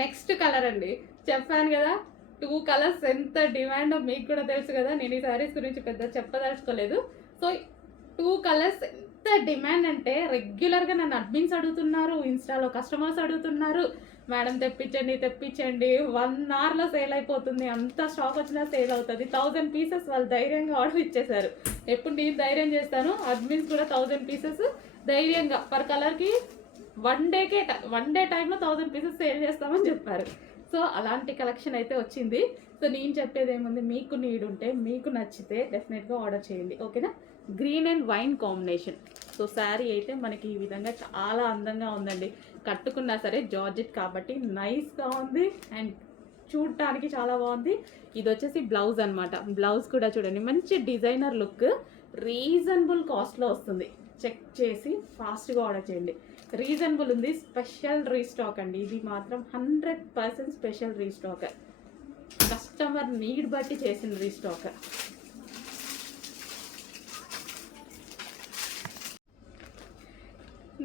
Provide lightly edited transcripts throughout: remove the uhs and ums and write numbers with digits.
Next colour అండి, చెప్పాను కదా 2 కలర్స్ ఎంత డిమాండ్ మీకు కూడా తెలుసు కదా. నేను ఈ శారీస్ గురించి పెద్ద చెప్పదలుచుకోలేదు. సో 2 కలర్స్ ఎంత డిమాండ్ అంటే రెగ్యులర్గా నన్ను అడ్మిన్స్ అడుగుతున్నారు, ఇన్స్టాలో కస్టమర్స్ అడుగుతున్నారు, మేడం తెప్పించండి తెప్పించండి. 1 అవర్లో సేల్ అయిపోతుంది, అంత స్టాక్ వచ్చినా సేల్ అవుతుంది. 1000 పీసెస్ వాళ్ళు ధైర్యంగా ఆర్డర్ ఇచ్చేసారు. ఎప్పుడు నేను ధైర్యం చేస్తాను, అడ్మిన్స్ కూడా 1000 పీసెస్ ధైర్యంగా పర్ కలర్కి 1 డే టైంలో 1000 పీసెస్ సేల్ చేస్తామని చెప్పారు. సో అలాంటి కలెక్షన్ అయితే వచ్చింది. సో నేను చెప్పేది ఏముంది, మీకు నీడ్ ఉంటే మీకు నచ్చితే డెఫినెట్గా ఆర్డర్ చేయండి, ఓకేనా. Green and wine combination. So sari అయితే మనకి ఈ విధంగా చాలా అందంగా ఉందండి. కట్టుకున్నా సరే జార్జెట్ కాబట్టి నైస్గా ఉంది అండ్ చూడటానికి చాలా బాగుంది. ఇది వచ్చేసి బ్లౌజ్ అనమాట. బ్లౌజ్ కూడా చూడండి మంచి డిజైనర్ లుక్, రీజనబుల్ కాస్ట్లో వస్తుంది. చెక్ చేసి ఫాస్ట్గా ఆర్డర్ చేయండి. రీజనబుల్ ఉంది, స్పెషల్ రీస్టాక్ అండి. ఇది మాత్రం 100% స్పెషల్ రీస్టాక్, కస్టమర్ నీడ్ బట్టి చేసిన రీస్టాక్.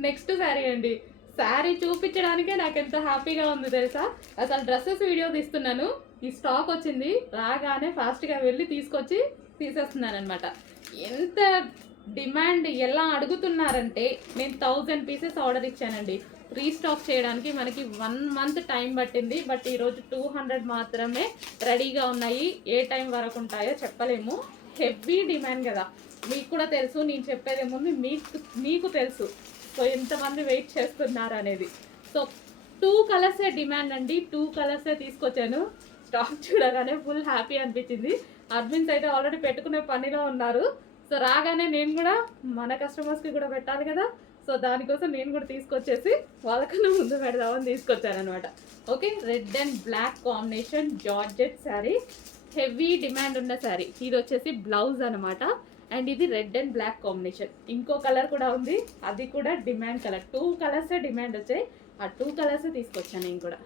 నెక్స్ట్ శారీ అండి. శారీ చూపించడానికే నాకు ఎంత హ్యాపీగా ఉంది తెలుసా. అసలు డ్రెస్సెస్ వీడియో తీస్తున్నాను, ఈ స్టాక్ వచ్చింది, రాగానే ఫాస్ట్గా వెళ్ళి తీసుకొచ్చి తీసేస్తున్నాను అనమాట. ఎంత డిమాండ్ ఎలా అడుగుతున్నారంటే నేను 1000 పీసెస్ ఆర్డర్ ఇచ్చానండి. రీస్టాక్ చేయడానికి మనకి 1 మంత్ టైం పట్టింది. బట్ ఈరోజు 200 మాత్రమే రెడీగా ఉన్నాయి. ఏ టైం వరకు ఉంటాయో చెప్పలేము, హెవీ డిమాండ్ కదా. మీకు కూడా తెలుసు, నేను చెప్పేదేముంది మీకు తెలుసు. సో ఎంతమంది వెయిట్ చేస్తున్నారు అనేది. సో 2 కలర్సే డిమాండ్ అండి, 2 కలర్సే తీసుకొచ్చాను. స్టాక్ చూడగానే ఫుల్ హ్యాపీ అనిపించింది. అడ్మిన్స్ అయితే ఆల్రెడీ పెట్టుకునే పనిలో ఉన్నారు. సో రాగానే నేను కూడా మన కస్టమర్స్కి కూడా పెట్టాలి కదా. సో దానికోసం నేను కూడా తీసుకొచ్చేసి వాళ్ళకన్నా ముందు పెడదామని తీసుకొచ్చాను అనమాట. Okay, red and black combination georgette sari, heavy demand ఉన్న శారీ. ఇది వచ్చేసి బ్లౌజ్ అనమాట. అండ్ ఇది రెడ్ అండ్ బ్లాక్ కాంబినేషన్. ఇంకో కలర్ కూడా ఉంది, అది కూడా డిమాండ్ కలర్. 2 కలర్సే డిమాండ్ వచ్చాయి, ఆ 2 కలర్సే తీసుకొచ్చాను నేను కూడా.